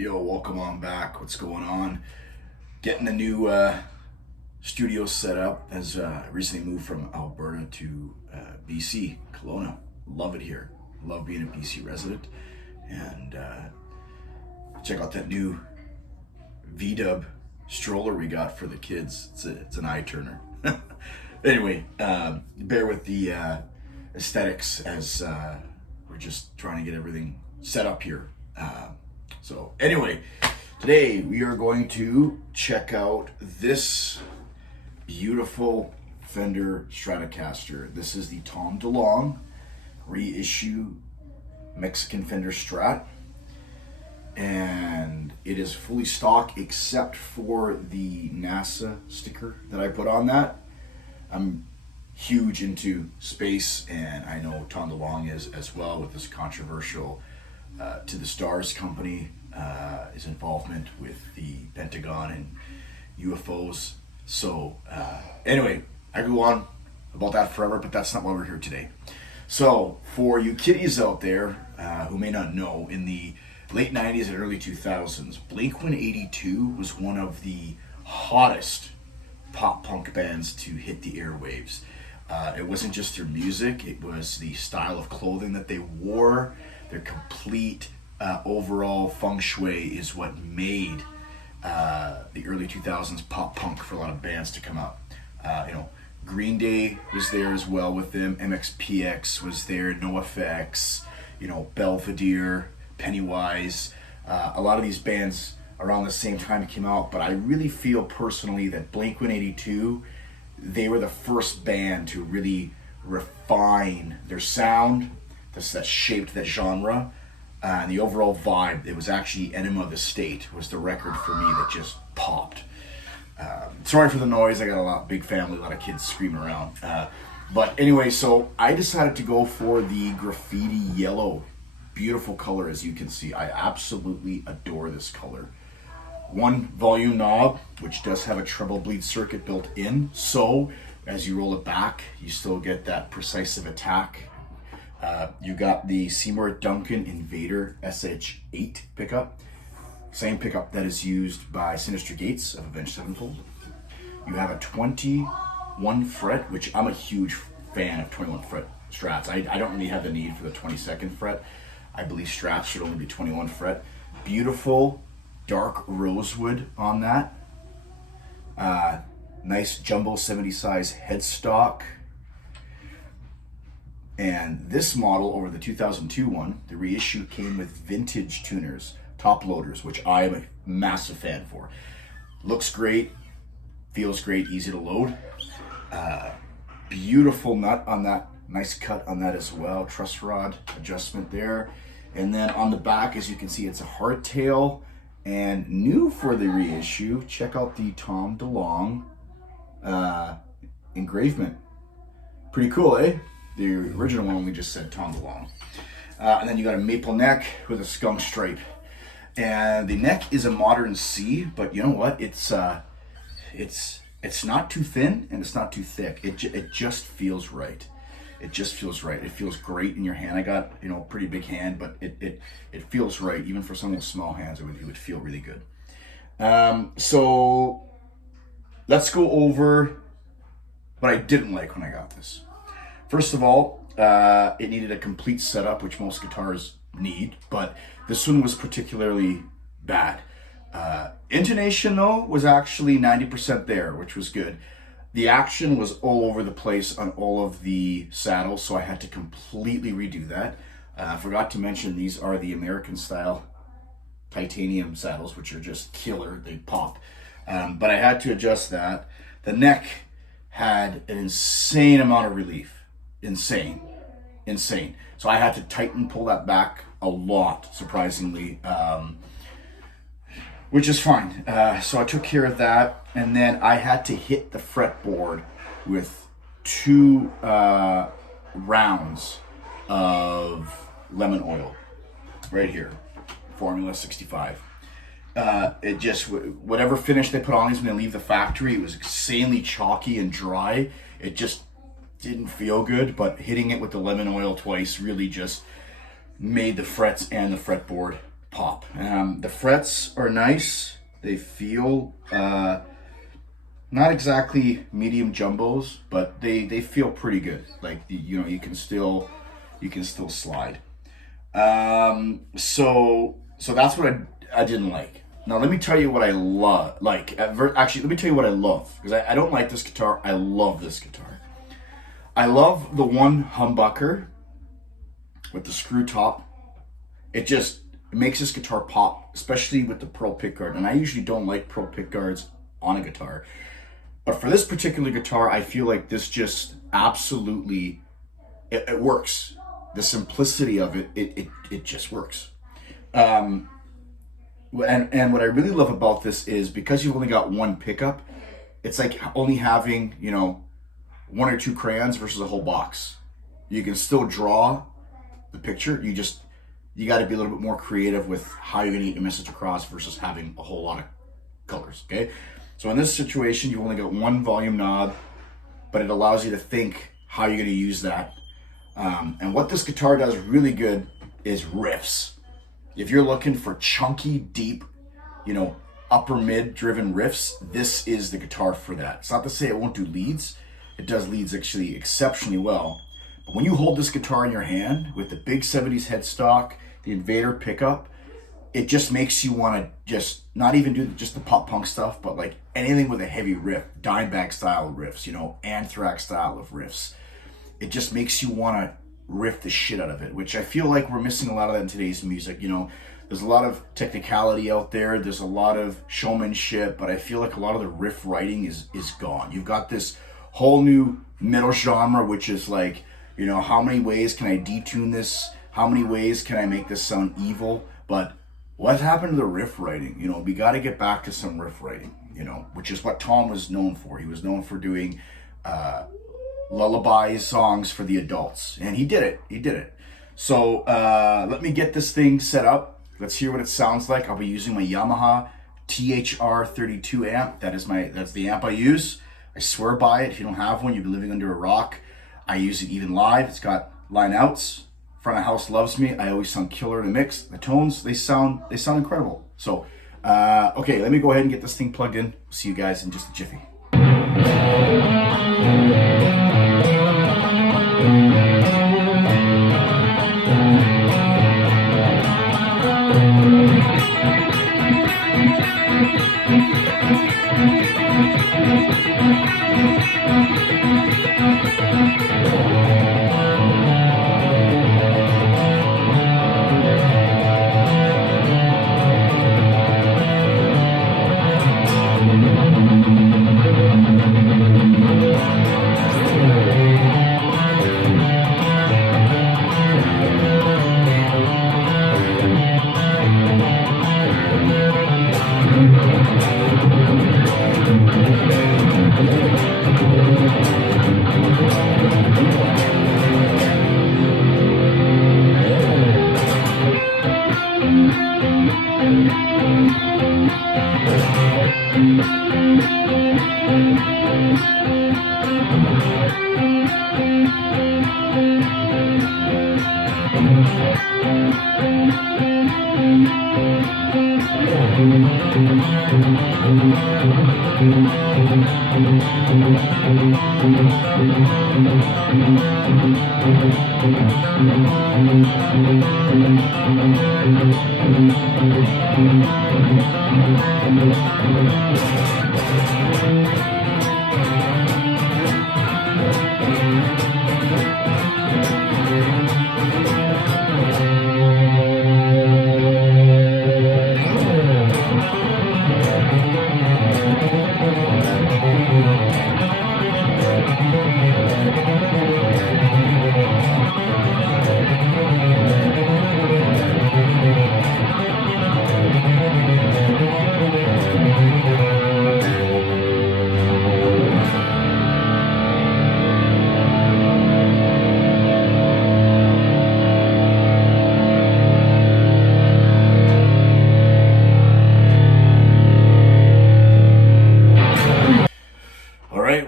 Yo, welcome on back. What's going on? Getting a new studio set up as I recently moved from Alberta to BC, Kelowna. Love it here. Love being a BC resident. And check out that new V-dub stroller we got for the kids. It's an eye turner. Anyway, bear with the aesthetics as we're just trying to get everything set up here. So anyway, today we are going to check out this beautiful Fender Stratocaster. This is the Tom DeLonge reissue Mexican Fender Strat, and it is fully stock except for the NASA sticker that I put on that. I'm huge into space, and I know Tom DeLonge is as well, with this controversial To the Stars company, his involvement with the Pentagon and UFOs. So anyway, I go on about that forever, but that's not why we're here today. So for you kiddies out there who may not know, in the late 90s and early 2000s, Blink-182 was one of the hottest pop punk bands to hit the airwaves. It wasn't just their music, it was the style of clothing that they wore. Their complete overall feng shui is what made the early 2000s pop punk for a lot of bands to come out. Green Day was there as well with them. MXPX was there. NoFX, Belvedere, Pennywise. A lot of these bands around the same time came out, but I really feel personally that Blink-182, they were the first band to really refine their sound that shaped that genre, and the overall vibe. It was actually Enema of the State was the record for me that just popped. Sorry for the noise, I got big family, a lot of kids screaming around. But anyway, so I decided to go for the graffiti yellow. Beautiful color, as you can see. I absolutely adore this color. One volume knob, which does have a treble bleed circuit built in, so as you roll it back, you still get that precisive attack. You got the Seymour Duncan Invader SH8 pickup, same pickup that is used by Sinister Gates of Avenged Sevenfold. You have a 21 fret, which I'm a huge fan of 21 fret strats. I don't really have the need for the 22nd fret. I believe strats should only be 21 fret. Beautiful dark rosewood on that. Nice jumbo 70 size headstock. And this model over the 2002 one, the reissue, came with vintage tuners, top loaders, which I am a massive fan for. Looks great, feels great, easy to load. Beautiful nut on that, nice cut on that as well. Truss rod adjustment there. And then on the back, as you can see, it's a hardtail. And new for the reissue, check out the Tom DeLonge engravement. Pretty cool, eh? The original one only just said Tom DeLonge. And then you got a maple neck with a skunk stripe. And the neck is a modern C, but you know what? It's not too thin and it's not too thick. It just feels right. It just feels right. It feels great in your hand. I got, a pretty big hand, but it feels right. Even for some of those small hands, it would feel really good. So let's go over what I didn't like when I got this. First of all, it needed a complete setup, which most guitars need, but this one was particularly bad. Intonation, though, was actually 90% there, which was good. The action was all over the place on all of the saddles, so I had to completely redo that. I forgot to mention these are the American style titanium saddles, which are just killer. They pop. But I had to adjust that. The neck had an insane amount of relief. Insane. So I had to pull that back a lot, surprisingly, which is fine. So I took care of that, and then I had to hit the fretboard with 2 rounds of lemon oil right here, Formula 65. It just, whatever finish they put on these when they leave the factory, it was insanely chalky and dry. It just didn't feel good, but hitting it with the lemon oil twice really just made the frets and the fretboard pop. The frets are nice. They feel not exactly medium jumbos, but they feel pretty good. Like you can still slide. So that's what I didn't like. Now let me tell you what I love. Actually, let me tell you what I love, because I don't like this guitar. I love this guitar. I love the one humbucker with the screw top. It makes this guitar pop, especially with the pearl pickguard. And I usually don't like pearl pickguards on a guitar, but for this particular guitar, I feel like this just absolutely it works. The simplicity of it just works. And what I really love about this is, because you've only got one pickup, it's like only having, one or two crayons versus a whole box. You can still draw the picture. You got to be a little bit more creative with how you're going to get your message across versus having a whole lot of colors. Okay, so in this situation, you've only got one volume knob, but it allows you to think how you're going to use that. And what this guitar does really good is riffs. If you're looking for chunky, deep, upper mid driven riffs, this is the guitar for that. It's not to say it won't do leads. It does leads actually exceptionally well. But when you hold this guitar in your hand with the big 70s headstock, the Invader pickup, it just makes you want to just not even do just the pop punk stuff, but like anything with a heavy riff, Dimebag style riffs, Anthrax style of riffs. It just makes you want to riff the shit out of it, which I feel like we're missing a lot of that in today's music. There's a lot of technicality out there. There's a lot of showmanship, but I feel like a lot of the riff writing is gone. You've got this whole new metal genre, which is like, how many ways can I detune this? How many ways can I make this sound evil? But what happened to the riff writing? We got to get back to some riff writing, which is what Tom was known for. He was known for doing lullaby songs for the adults, and he did it. So let me get this thing set up. Let's hear what it sounds like. I'll be using my Yamaha THR32 amp. That's the amp I use. I swear by it. If you don't have one, you've been living under a rock. I use it even live. It's got line outs. Front of house loves me. I always sound killer in the mix. The tones, they sound incredible. So okay, let me go ahead and get this thing plugged in. See you guys in just a jiffy.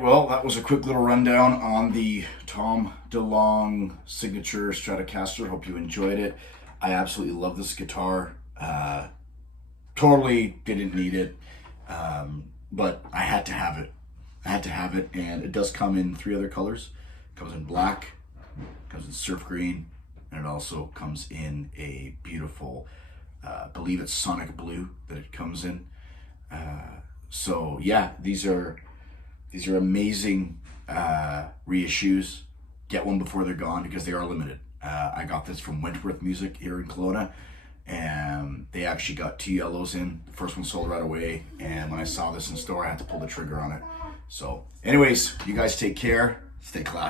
Well, that was a quick little rundown on the Tom DeLonge signature Stratocaster. Hope you enjoyed it. I absolutely love this guitar. Totally didn't need it, but I had to have it. And it does come in 3 other colors. It comes in black, comes in surf green, and it also comes in a beautiful, I believe it's Sonic Blue that it comes in. So yeah, these are amazing reissues. Get one before they're gone because they are limited. I got this from Wentworth Music here in Kelowna, and they actually got 2 yellows in. The first one sold right away, and when I saw this in store, I had to pull the trigger on it. So anyways, you guys take care. Stay classy.